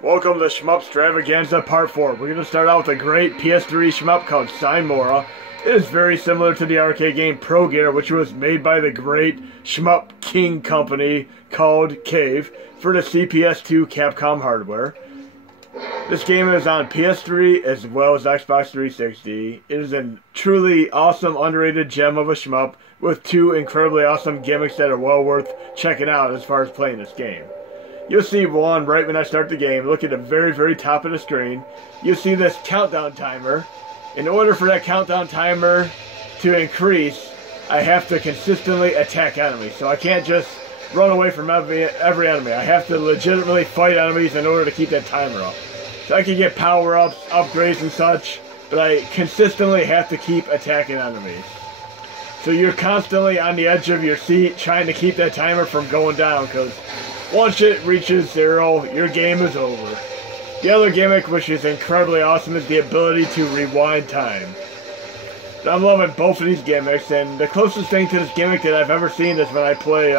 Welcome to SHMUP Stravaganza Part 4. We're going to start out with a great PS3 SHMUP called Sine Mora. It is very similar to the arcade game Pro Gear, which was made by the great SHMUP King company called Cave for the PS2 Capcom hardware. This game is on PS3 as well as Xbox 360. It is a truly awesome, underrated gem of a SHMUP with two incredibly awesome gimmicks that are well worth checking out as far as playing this game. You'll see one right when I start the game. Look at the very, very top of the screen. You'll see this countdown timer. In order for that countdown timer to increase, I have to consistently attack enemies. So I can't just run away from every enemy. I have to legitimately fight enemies in order to keep that timer up. So I can get power-ups, upgrades and such, but I consistently have to keep attacking enemies. So you're constantly on the edge of your seat trying to keep that timer from going down, because once it reaches 0, your game is over. The other gimmick, which is incredibly awesome, is the ability to rewind time. So I'm loving both of these gimmicks, and the closest thing to this gimmick that I've ever seen is when I play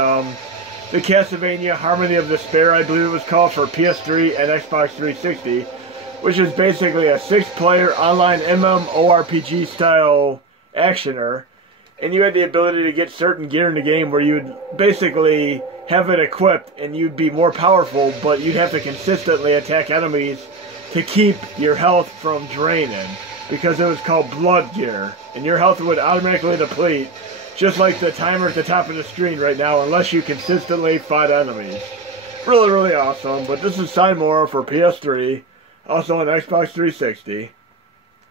the Castlevania Harmony of Despair, I believe it was called, for PS3 and Xbox 360, which is basically a 6-player online MMORPG style actioner. And you had the ability to get certain gear in the game where you'd basically have it equipped and you'd be more powerful, but you'd have to consistently attack enemies to keep your health from draining, because it was called blood gear, and your health would automatically deplete, just like the timer at the top of the screen right now, unless you consistently fight enemies. Really, really awesome. But this is Sine Mora for PS3, also on Xbox 360.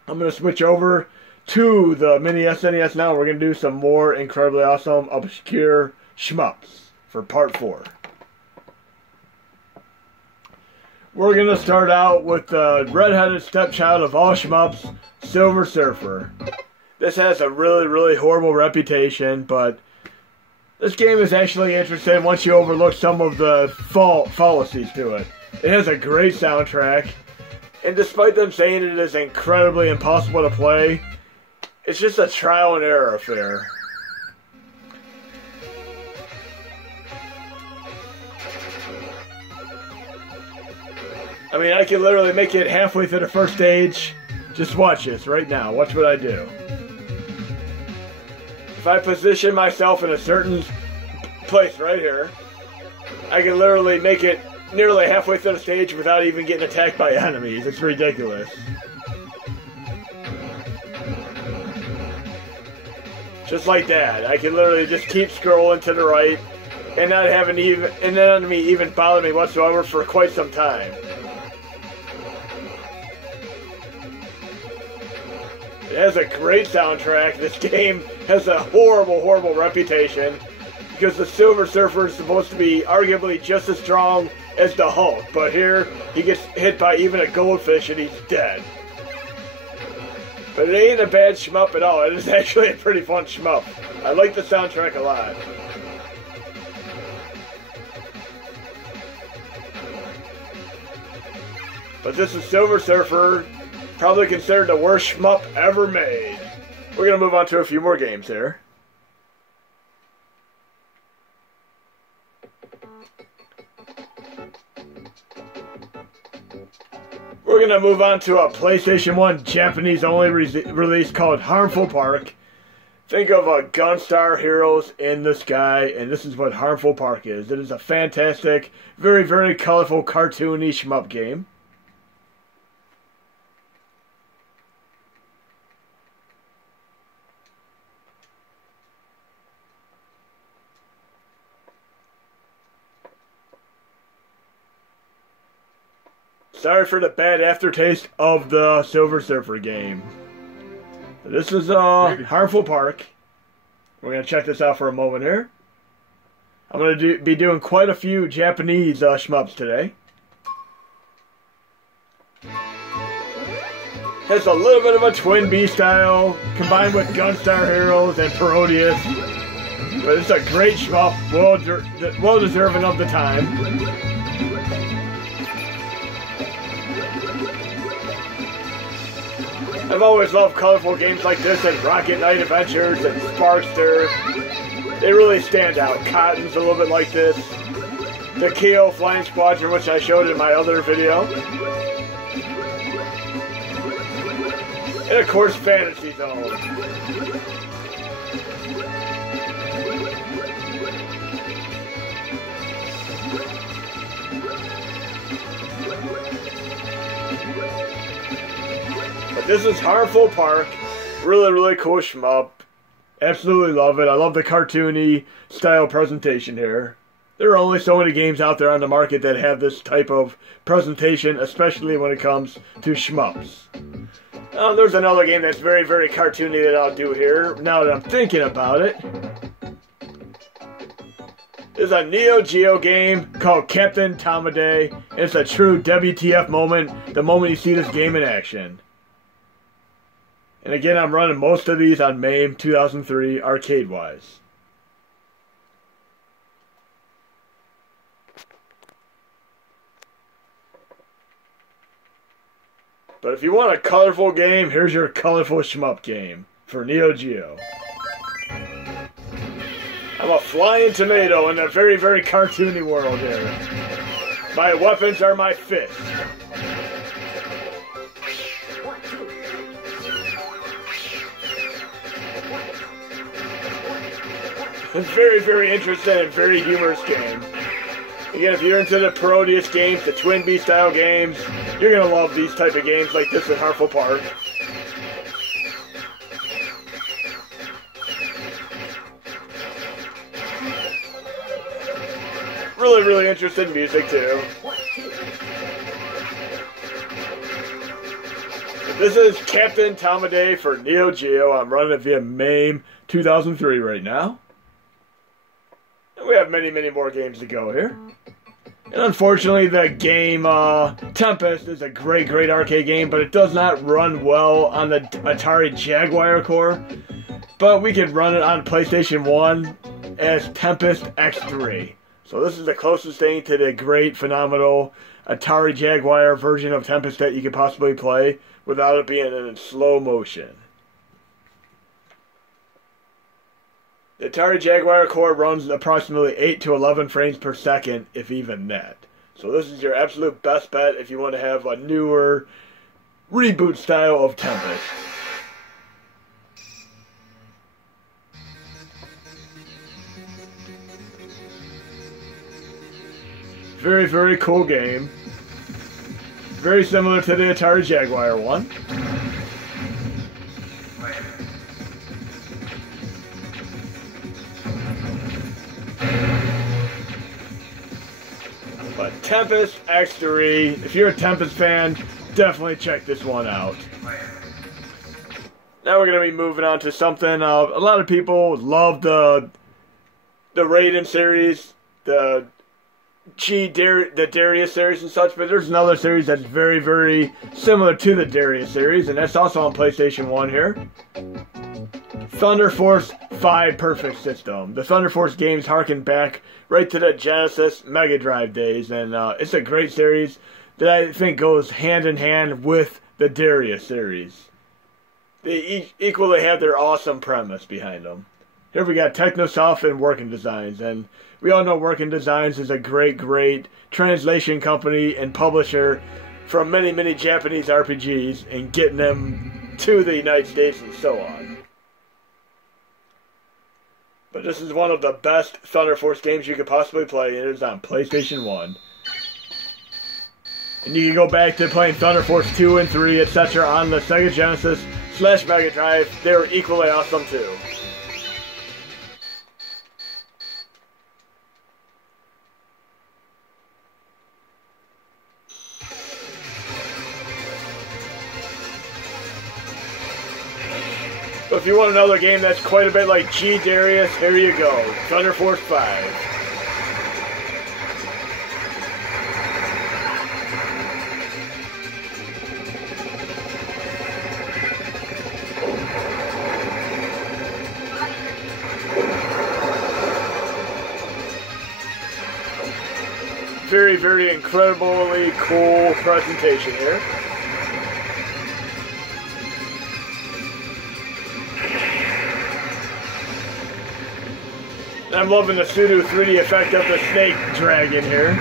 I'm going to switch over to the mini SNES now. We're going to do some more incredibly awesome Obscure Shmups for Part 4. We're going to start out with the redheaded stepchild of all shmups, Silver Surfer. This has a really, really horrible reputation, but this game is actually interesting once you overlook some of the fallacies to it. It has a great soundtrack, and despite them saying it is incredibly impossible to play, it's just a trial and error affair. I mean, I can literally make it halfway through the first stage. Just watch this right now. Watch what I do. If I position myself in a certain place right here, I can literally make it nearly halfway through the stage without even getting attacked by enemies. It's ridiculous. Just like that. I can literally just keep scrolling to the right and not have an enemy even bother me whatsoever for quite some time. It has a great soundtrack. This game has a horrible, horrible reputation because the Silver Surfer is supposed to be arguably just as strong as the Hulk, but here he gets hit by even a goldfish and he's dead. But it ain't a bad shmup at all. It is actually a pretty fun shmup. I like the soundtrack a lot. But this is Silver Surfer, probably considered the worst shmup ever made. We're going to move on to a few more games here. We're going to move on to a PlayStation 1 Japanese-only release called Harmful Park. Think of a Gunstar Heroes in the sky, and this is what Harmful Park is. It is a fantastic, very, very colorful, cartoony shmup game. Sorry for the bad aftertaste of the Silver Surfer game. This is Harmful Park. We're going to check this out for a moment here. I'm going to be doing quite a few Japanese shmups today. Has a little bit of a Twin B style combined with Gunstar Heroes and Parodius. But it's a great shmup, well deserving of the time. I've always loved colorful games like this, and Rocket Knight Adventures and Sparkster. They really stand out. Cotton's a little bit like this. the Keo Flying Squadron, which I showed in my other video. And of course, Fantasy Zone. But this is Harmful Park. Really, really cool shmup. Absolutely love it. I love the cartoony style presentation here. There are only so many games out there on the market that have this type of presentation, especially when it comes to shmups. There's another game that's very, very cartoony that I'll do here, now that I'm thinking about it. There's a Neo Geo game called Captain Talmud A, and it's a true WTF moment, the moment you see this game in action. And again, I'm running most of these on MAME 2003 arcade-wise. But if you want a colorful game, here's your colorful shmup game for Neo Geo. I'm a flying tomato in a very, very cartoony world here. My weapons are my fists. It's very, very interesting and very humorous game. Again, if you're into the Parodius games, the Twin Bee style games, you're going to love these type of games like this in Harmful Park. Really, really interested in music too. This is Captain Talmud A for Neo Geo. I'm running it via MAME 2003 right now. And we have many, many more games to go here. And unfortunately, the game Tempest is a great, great arcade game, but it does not run well on the Atari Jaguar core. But we can run it on PlayStation 1 as Tempest X3. So this is the closest thing to the great, phenomenal Atari Jaguar version of Tempest that you could possibly play without it being in slow motion. The Atari Jaguar core runs approximately 8 to 11 frames per second, if even that. So this is your absolute best bet if you want to have a newer reboot style of Tempest. Very, very cool game. Very similar to the Atari Jaguar one. But Tempest X3, if you're a Tempest fan, definitely check this one out. Now we're going to be moving on to something, a lot of people love the Raiden series, the Darius series and such, but there's another series that's very, very similar to the Darius series, and that's also on PlayStation 1 here. Thunder Force 5 Perfect System. The Thunder Force games harken back right to the Genesis Mega Drive days, and it's a great series that I think goes hand in hand with the Darius series. They equally have their awesome premise behind them. Here we got TechnoSoft and Working Designs, and we all know Working Designs is a great, great translation company and publisher from many, many Japanese RPGs and getting them to the United States and so on. But this is one of the best Thunder Force games you could possibly play, and it is on PlayStation 1. And you can go back to playing Thunder Force 2 and 3, etc. on the Sega Genesis / Mega Drive. They were equally awesome too. So if you want another game that's quite a bit like G Darius, here you go. Thunder Force 5. Very, very incredibly cool presentation here. I'm loving the pseudo 3D effect of the snake dragon here.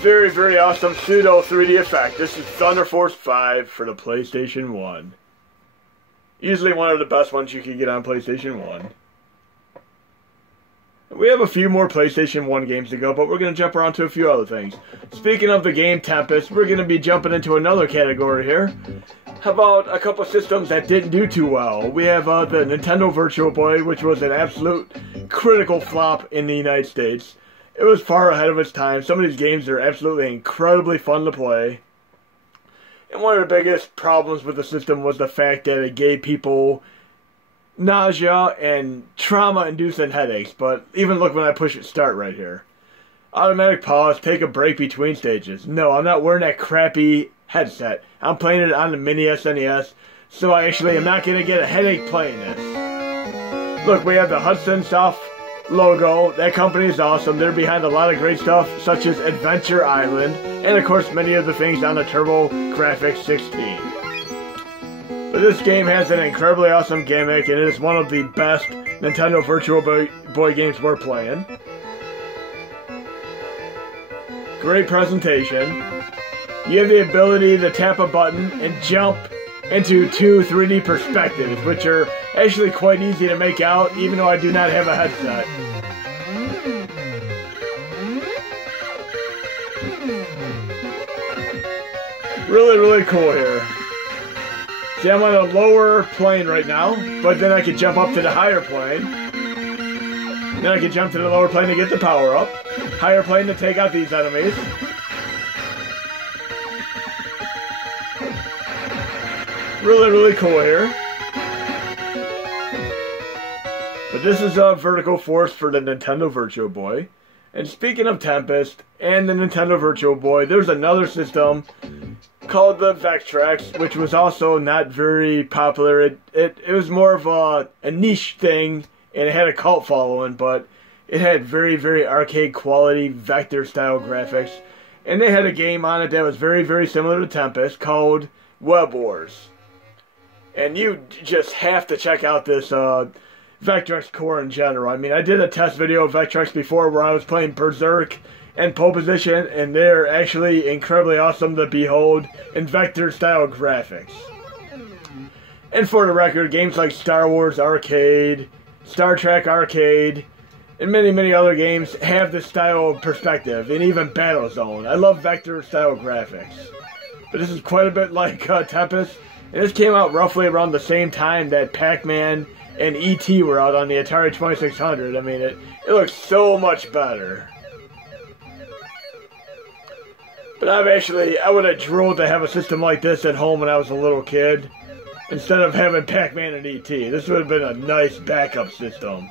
Very, very awesome pseudo 3D effect. This is Thunder Force 5 for the PlayStation 1. Easily one of the best ones you can get on PlayStation 1. We have a few more PlayStation 1 games to go, but we're going to jump around to a few other things. Speaking of the game Tempest, we're going to be jumping into another category here. How about a couple systems that didn't do too well? We have the Nintendo Virtual Boy, which was an absolute critical flop in the United States. It was far ahead of its time. Some of these games are absolutely incredibly fun to play. And one of the biggest problems with the system was the fact that it gave people nausea and trauma-inducing headaches. But even look when I push start right here. Automatic pause, take a break between stages. No, I'm not wearing that crappy headset. I'm playing it on the mini SNES, so I actually am not going to get a headache playing this. Look, we have the Hudson Soft logo. That company is awesome. They're behind a lot of great stuff, such as Adventure Island, and of course many of the things on the TurboGrafx 16. But this game has an incredibly awesome gimmick, and it is one of the best Nintendo Virtual Boy games we're playing. Great presentation. You have the ability to tap a button and jump into 2 3D perspectives, which are actually quite easy to make out, even though I do not have a headset. Really, really cool here. See, I'm on a lower plane right now, but then I can jump up to the higher plane. Then I can jump to the lower plane to get the power up. Higher plane to take out these enemies. Really, really cool here. But this is a vertical force for the Nintendo Virtual Boy. And speaking of Tempest and the Nintendo Virtual Boy, there's another system called the Vectrex, which was also not very popular. It was more of a niche thing, and it had a cult following, but it had very, very arcade quality vector style graphics. And they had a game on it that was very, very similar to Tempest called Web Wars. And you just have to check out this Vectrex core in general. I mean, I did a test video of Vectrex before where I was playing Berserk and Pole Position, and they're actually incredibly awesome to behold in vector-style graphics. And for the record, games like Star Wars Arcade, Star Trek Arcade, and many, many other games have this style of perspective, and even Battlezone. I love vector-style graphics. But this is quite a bit like Tempest. And this came out roughly around the same time that Pac-Man and E.T. were out on the Atari 2600. I mean, it looks so much better. But I would have drooled to have a system like this at home when I was a little kid, instead of having Pac-Man and E.T. This would have been a nice backup system.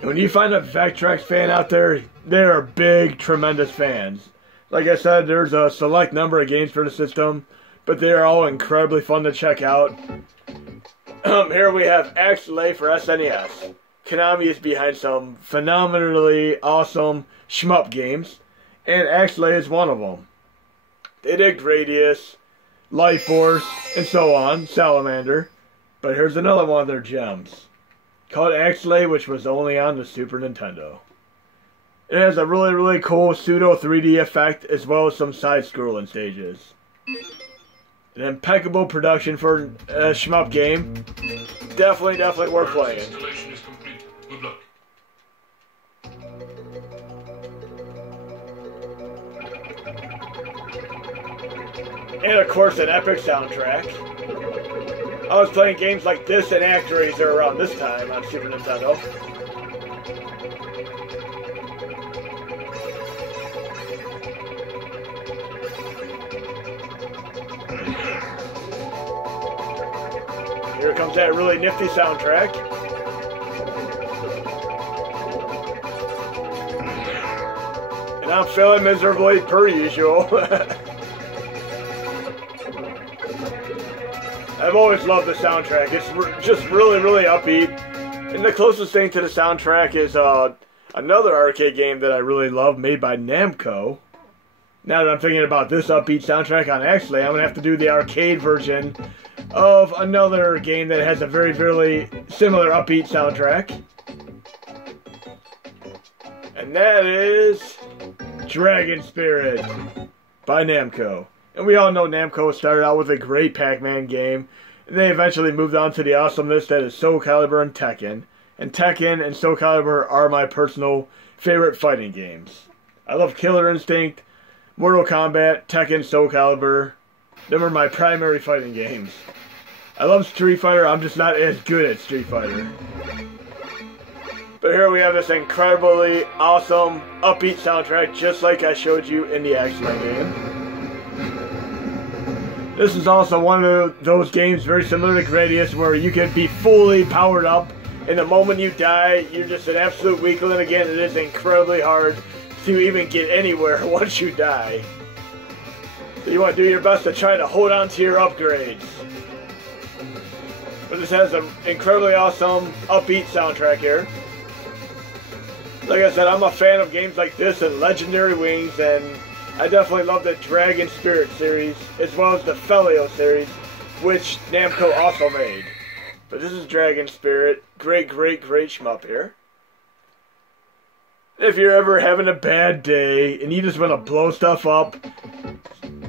And when you find a Vectrex fan out there, they are big, tremendous fans. Like I said, there's a select number of games for the system, but they are all incredibly fun to check out. Here we have Excellet for SNES. Konami is behind some phenomenally awesome shmup games, and Excellet is one of them. They did Gradius, Life Force, and so on, Salamander. But here's another one of their gems, called Excellet, which was only on the Super Nintendo. It has a really, really cool pseudo 3D effect, as well as some side-scrolling stages. An impeccable production for a shmup game. Definitely worth playing. Installation is complete. Good luck. And of course, an epic soundtrack. I was playing games like this and ActRaiser around this time on Super Nintendo. Here comes that really nifty soundtrack. And I'm failing miserably per usual. I've always loved the soundtrack. It's just really, really upbeat. And the closest thing to the soundtrack is another arcade game that I really love, made by Namco. Now that I'm thinking about this upbeat soundtrack on Excellet, I'm going to have to do the arcade version of another game that has a very, very similar upbeat soundtrack. And that is Dragon Spirit by Namco. And we all know Namco started out with a great Pac-Man game, and they eventually moved on to the awesomeness that is Soul Calibur and Tekken. And Tekken and Soul Calibur are my personal favorite fighting games. I love Killer Instinct, Mortal Kombat, Tekken, Soul Calibur. Them are my primary fighting games. I love Street Fighter, I'm just not as good at Street Fighter. But here we have this incredibly awesome, upbeat soundtrack, just like I showed you in the Gatchaman game. This is also one of those games very similar to Gradius, where you can be fully powered up, and the moment you die, you're just an absolute weakling again. It is incredibly hard to even get anywhere once you die. So you want to do your best to try to hold on to your upgrades. But this has an incredibly awesome, upbeat soundtrack here. Like I said, I'm a fan of games like this and Legendary Wings, and I definitely love the Dragon Spirit series, as well as the Felio series, which Namco also made. But this is Dragon Spirit. Great, great, great shmup here. If you're ever having a bad day and you just want to blow stuff up,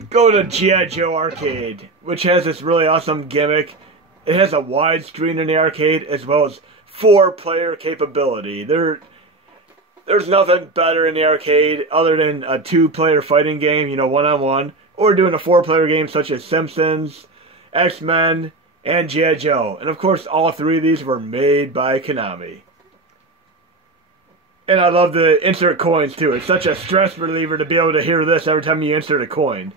go to G.I. Joe Arcade, which has this really awesome gimmick. It has a wide screen in the arcade, as well as 4-player capability. There's nothing better in the arcade other than a 2-player fighting game, you know, one-on-one, or doing a 4-player game such as Simpsons, X-Men, and G.I. Joe. And of course, all 3 of these were made by Konami. And I love the insert coins too. It's such a stress reliever to be able to hear this every time you insert a coin.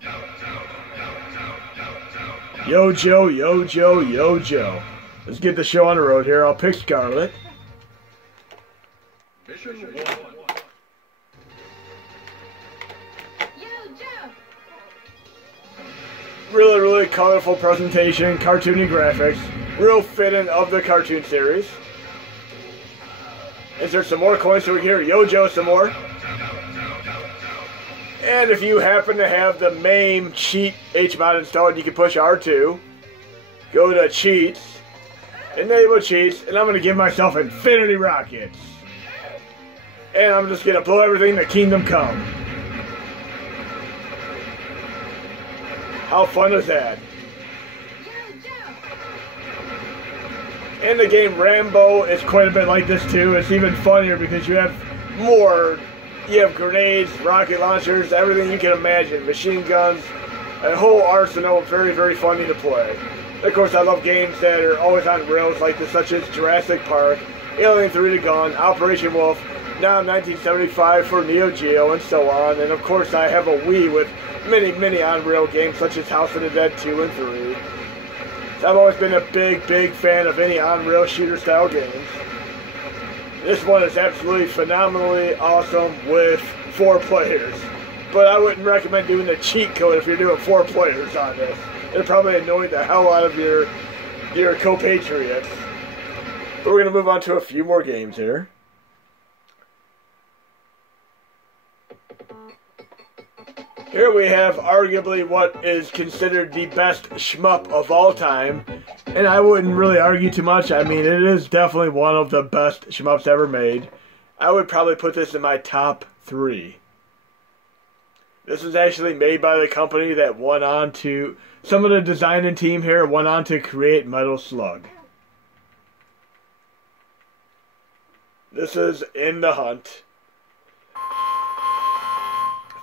Yo Joe, yo Joe, yo Joe. Let's get the show on the road here. I'll pick Scarlet. Mission 1. Really, really colorful presentation, cartoony graphics, real fitting of the cartoon series. Insert some more coins so we can hear Yo Joe some more. And if you happen to have the MAME cheat HMOD installed, you can push R2, go to cheats, enable cheats, and I'm going to give myself infinity rockets. And I'm just going to blow everything to Kingdom Come. How fun is that? In the game Rambo is quite a bit like this too. It's even funnier because you have grenades, rocket launchers, everything you can imagine, machine guns, a whole arsenal, very, very funny to play. Of course, I love games that are always on rails like this, such as Jurassic Park, Alien 3 to Gun, Operation Wolf, now 1975 for Neo Geo, and so on. And of course, I have a Wii with many, many on-rail games such as House of the Dead 2 and 3. So I've always been a big, big fan of any on-rail shooter-style games. This one is absolutely phenomenally awesome with 4 players. But I wouldn't recommend doing the cheat code if you're doing 4 players on this. It'll probably annoy the hell out of your compatriots. But we're going to move on to a few more games here. Here we have arguably what is considered the best shmup of all time. And I wouldn't really argue too much. I mean, it is definitely one of the best shmups ever made. I would probably put this in my top 3. This was actually made by the company that went on to... Some of the design and team here went on to create Metal Slug. This is In the Hunt.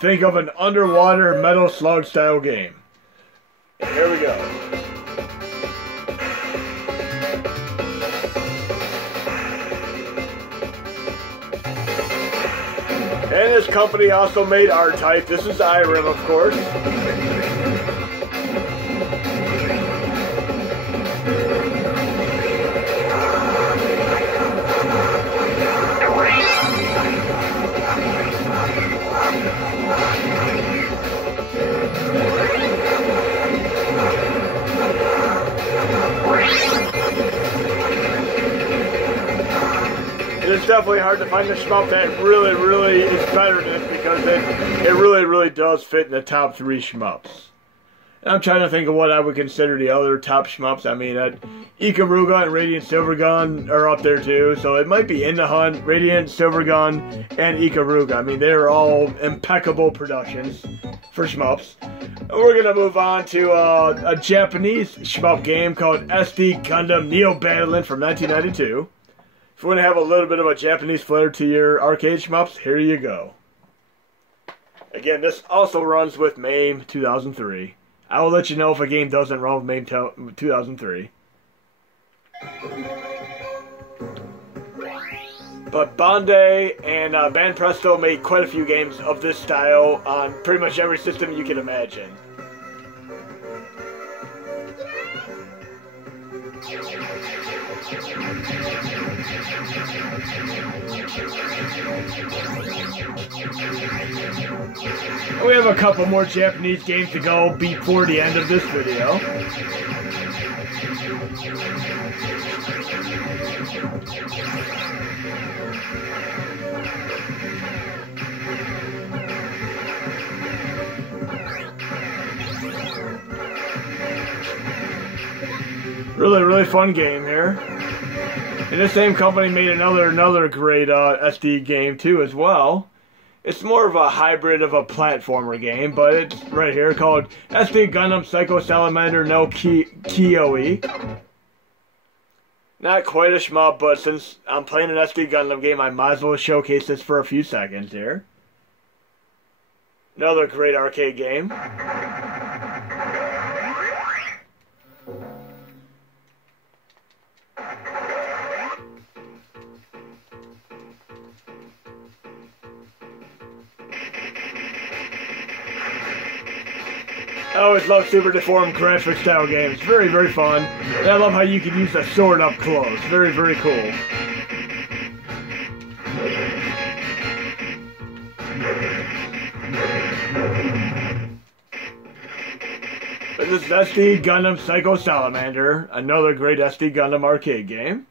Think of an underwater Metal Slug style game. Here we go. And this company also made R-Type. This is IRIM, of course. definitely hard to find a shmup that really is better than this, because it really does fit in the top 3 shmups. And I'm trying to think of what I would consider the other top shmups. I mean, Ikaruga and Radiant Silvergun are up there too, so it might be In the Hunt, Radiant Silvergun, and Ikaruga. I mean, they're all impeccable productions for shmups. And we're gonna move on to a Japanese shmup game called SD Gundam Neo Battling from 1992. If you want to have a little bit of a Japanese flair to your arcade shmups, here you go. Again, this also runs with MAME 2003. I will let you know if a game doesn't run with MAME 2003. But Bandai and Banpresto made quite a few games of this style on pretty much every system you can imagine. We have a couple more Japanese games to go before the end of this video. Really fun game here. And this same company made another great SD game too as well. It's more of a hybrid of a platformer game, but it's right here called SD Gundam Psycho Salamander no Kioi. Not quite a shmup, but since I'm playing an SD Gundam game, I might as well showcase this for a few seconds here. Another great arcade game. I always love super deformed graphic style games. Very fun. And I love how you can use the sword up close. Very cool. But this is SD Gundam Psycho Salamander, another great SD Gundam arcade game.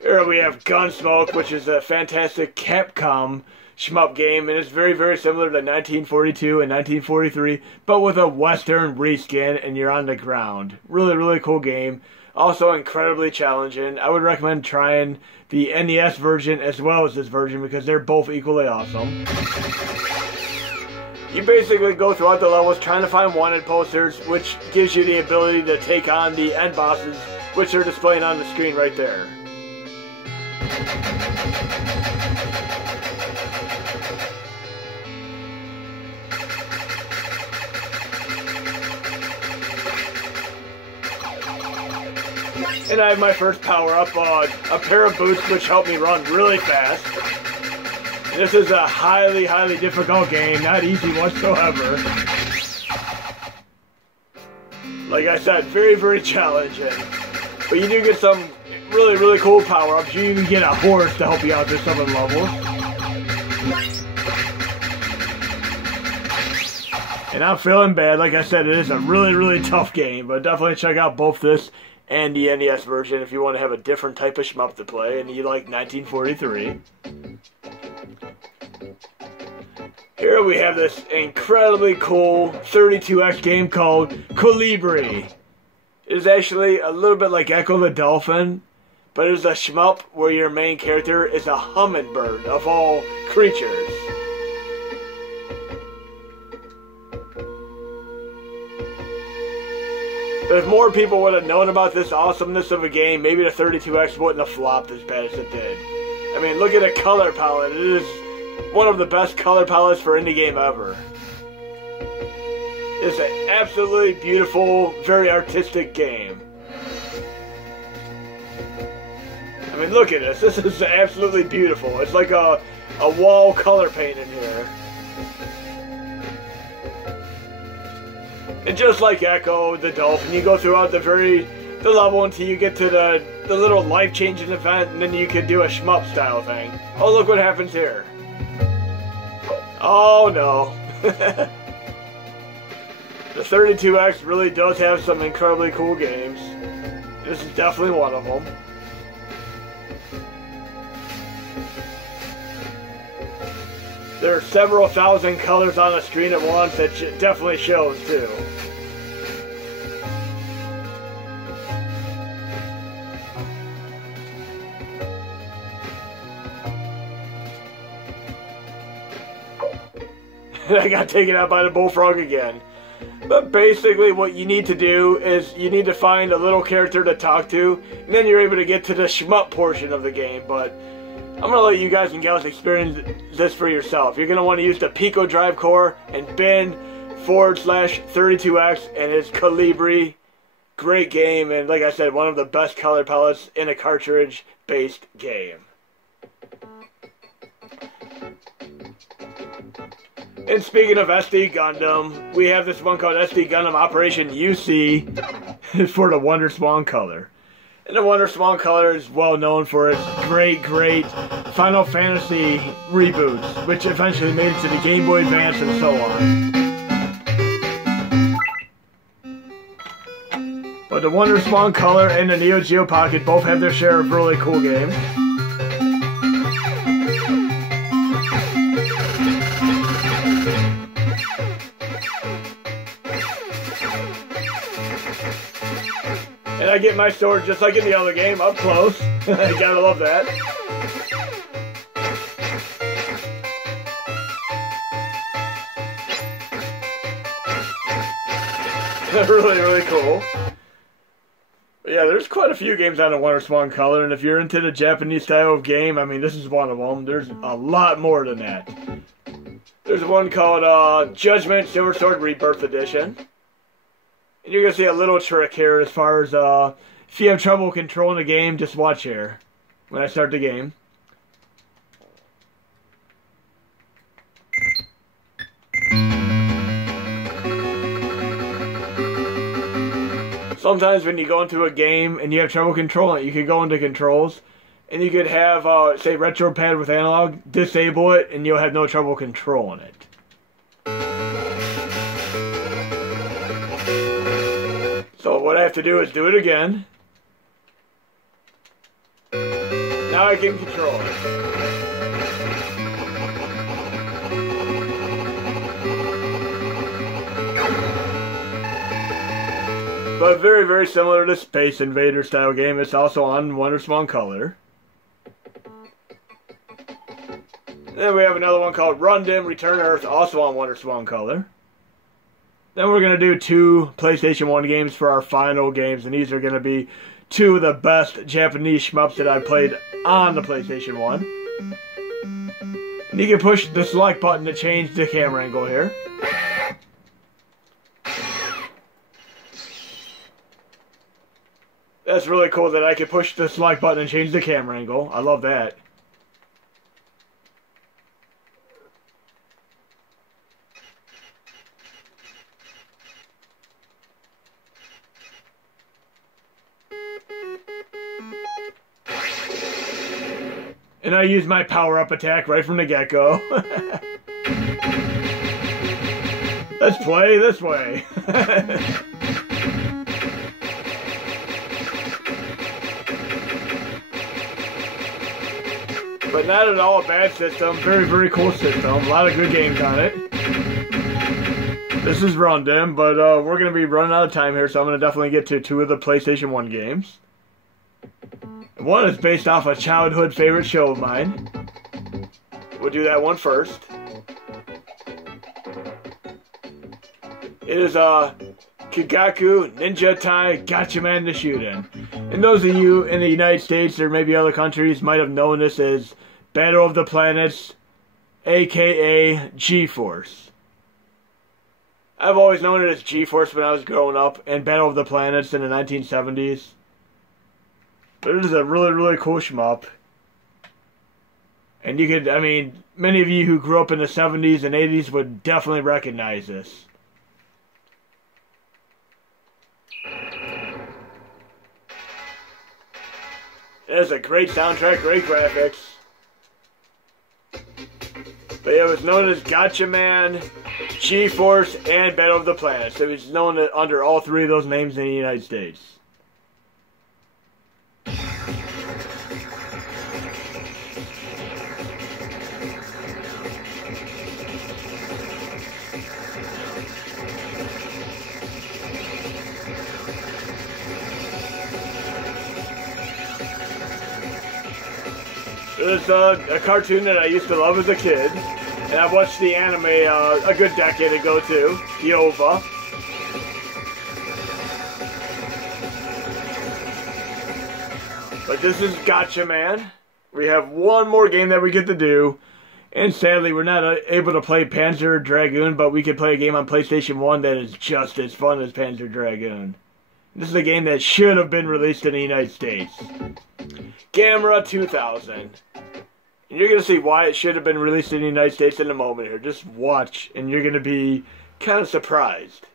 Here we have Gunsmoke, which is a fantastic Capcom shmup game, and it's very similar to 1942 and 1943, but with a Western reskin, and you're on the ground. Really cool game. Also incredibly challenging. I would recommend trying the NES version as well as this version, because they're both equally awesome. You basically go throughout the levels trying to find wanted posters, which gives you the ability to take on the end bosses, which are displaying on the screen right there. And I have my first power-up, a pair of boots which help me run really fast. This is a highly difficult game, not easy whatsoever. Like I said, very challenging. But you do get some really cool power-ups. You even get a horse to help you out through some of the levels. And I'm feeling bad. Like I said, it is a really tough game, but definitely check out both this and the NES version if you want to have a different type of shmup to play and you like 1943. Here we have this incredibly cool 32X game called Calibri. It is actually a little bit like Echo the Dolphin, but it is a shmup where your main character is a hummingbird of all creatures. If more people would have known about this awesomeness of a game, maybe the 32X wouldn't have flopped as bad as it did. I mean, look at the color palette. It is one of the best color palettes for any game ever. It's an absolutely beautiful, very artistic game. I mean, look at this. This is absolutely beautiful. It's like a wall color paint in here. And just like Echo the Dolphin, you go throughout the level until you get to the little life-changing event, and then you can do a shmup style thing. Oh, look what happens here. Oh no. The 32X really does have some incredibly cool games. This is definitely one of them. There are several thousand colors on the screen at once that definitely shows too. I got taken out by the bullfrog again. But basically what you need to do is you need to find a little character to talk to, and then you're able to get to the shmup portion of the game. But I'm going to let you guys and gals experience this for yourself. You're going to want to use the Pico Drive Core and bin/32X and its Calibri. Great game, and like I said, one of the best color palettes in a cartridge-based game. And speaking of SD Gundam, we have this one called SD Gundam Operation UC for the Wonderswan Color. And the Wonderswan Color is well known for its great Final Fantasy reboots, which eventually made it to the Game Boy Advance and so on. But the Wonderswan Color and the Neo Geo Pocket both have their share of really cool games. And I get my sword just like in the other game, up close. I gotta love that. Really cool. But yeah, there's quite a few games on the Wonderswan Color, and if you're into the Japanese style of game, I mean, this is one of them. There's a lot more than that. There's one called Judgment Silver Sword Rebirth Edition. And you're going to see a little trick here as far as, if you have trouble controlling the game, just watch here when I start the game. Sometimes when you go into a game and you have trouble controlling it, you could go into controls and you could have, say, retro pad with analog, disable it, and you'll have no trouble controlling it. So what I have to do is do it again. Now I can control it. But very similar to the Space Invader style game. It's also on Wonderswan Color. Then we have another one called Run Dim Return Earth, also on Wonderswan Color. Then we're going to do 2 PlayStation 1 games for our final games, and these are going to be 2 of the best Japanese shmups that I've played on the PlayStation 1. And you can push the select button to change the camera angle here. That's really cool that I can push the select button and change the camera angle. I love that. And I use my power-up attack right from the get-go. Let's play this way. But not at all a bad system. Very cool system. A lot of good games on it. This is Run Dim, but we're going to be running out of time here, so I'm going to definitely get to 2 of the PlayStation 1 games. One is based off a childhood favorite show of mine. We'll do that one first. It is Kigaku Ninja Tai Gatchaman the Shootin'. And those of you in the United States or maybe other countries might have known this as Battle of the Planets, aka G-Force. I've always known it as G-Force when I was growing up, and Battle of the Planets in the 1970s. But it is a really cool shmup. And you could, I mean, many of you who grew up in the 70s and 80s would definitely recognize this. It has a great soundtrack, great graphics. But it was known as Gatchaman, G-Force, and Battle of the Planets. It was known under all three of those names in the United States. It was a cartoon that I used to love as a kid, and I watched the anime a good decade ago too, the OVA. But this is Gatchaman. We have one more game that we get to do, and sadly we're not able to play Panzer Dragoon, but we can play a game on PlayStation 1 that is just as fun as Panzer Dragoon. This is a game that should have been released in the United States. Gamera 2000. And you're going to see why it should have been released in the United States in a moment here. Just watch, and you're going to be kind of surprised.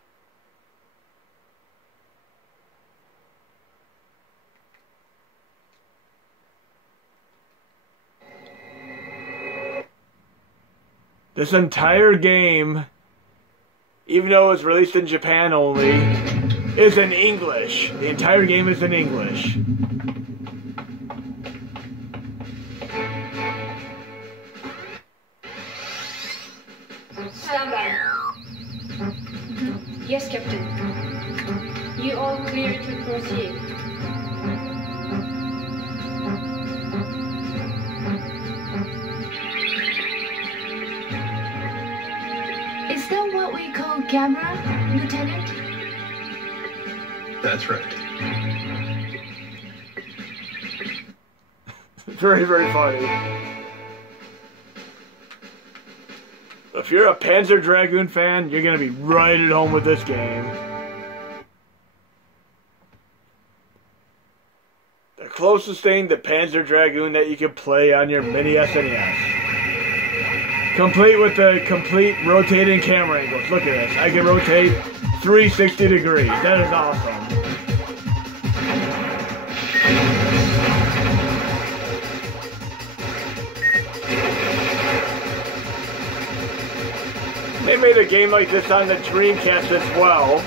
This entire game, even though it was released in Japan only, is in English. The entire game is in English. Stand by. Yes, Captain. You all clear to proceed. Is that what we call Gamera, Lieutenant? That's right. Very, very funny. If you're a Panzer Dragoon fan, you're going to be right at home with this game. The closest thing to Panzer Dragoon that you can play on your mini SNES. Complete with the complete rotating camera angles. Look at this. I can rotate 360 degrees. That is awesome. They made a game like this on the Dreamcast as well.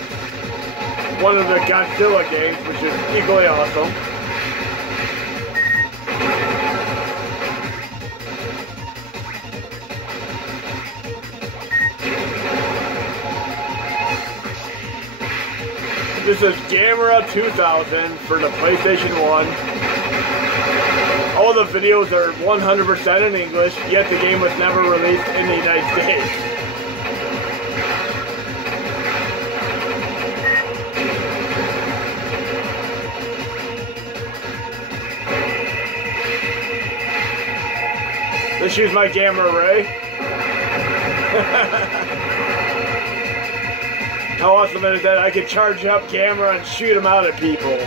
One of the Godzilla games, which is equally awesome. This is Gamera 2000 for the PlayStation 1. All the videos are 100% in English, yet the game was never released in the United States. Let's use my gamma ray. How awesome is that? I can charge up camera and shoot them out at people.